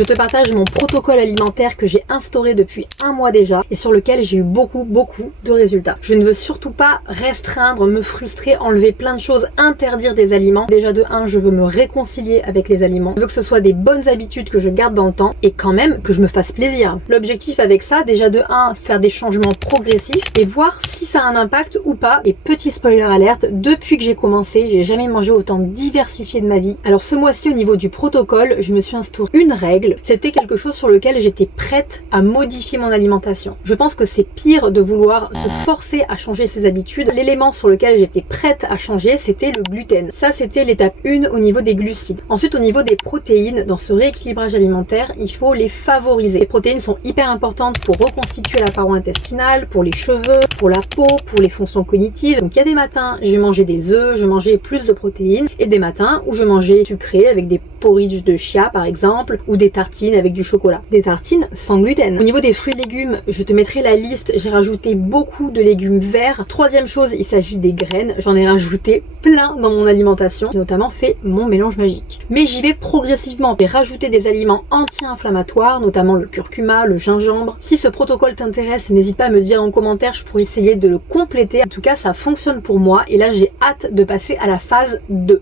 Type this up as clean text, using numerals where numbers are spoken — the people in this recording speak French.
Je te partage mon protocole alimentaire que j'ai instauré depuis un mois déjà et sur lequel j'ai eu beaucoup de résultats. Je ne veux surtout pas restreindre, me frustrer, enlever plein de choses, interdire des aliments. Déjà de 1, je veux me réconcilier avec les aliments. Je veux que ce soit des bonnes habitudes que je garde dans le temps et quand même que je me fasse plaisir. L'objectif avec ça, déjà de 1, faire des changements progressifs et voir si ça a un impact ou pas. Et petit spoiler alerte, depuis que j'ai commencé, j'ai jamais mangé autant diversifié de ma vie. Alors ce mois-ci, au niveau du protocole, je me suis instauré une règle. C'était quelque chose sur lequel j'étais prête à modifier mon alimentation. Je pense que c'est pire de vouloir se forcer à changer ses habitudes. L'élément sur lequel j'étais prête à changer, c'était le gluten. Ça, c'était l'étape 1 au niveau des glucides. Ensuite, au niveau des protéines, dans ce rééquilibrage alimentaire, il faut les favoriser. Les protéines sont hyper importantes pour reconstituer la paroi intestinale, pour les cheveux, pour la peau, pour les fonctions cognitives. Donc il y a des matins, je mangeais des œufs, je mangeais plus de protéines, et des matins où je mangeais sucré avec des porridge de chia par exemple, ou des tartines avec du chocolat. Des tartines sans gluten. Au niveau des fruits et légumes, je te mettrai la liste, j'ai rajouté beaucoup de légumes verts. Troisième chose, il s'agit des graines, j'en ai rajouté plein dans mon alimentation. J'ai notamment fait mon mélange magique. Mais j'y vais progressivement. J'ai rajouté des aliments anti-inflammatoires, notamment le curcuma, le gingembre. Si ce protocole t'intéresse, n'hésite pas à me dire en commentaire, je pourrais essayer de le compléter. En tout cas, ça fonctionne pour moi et là j'ai hâte de passer à la phase 2.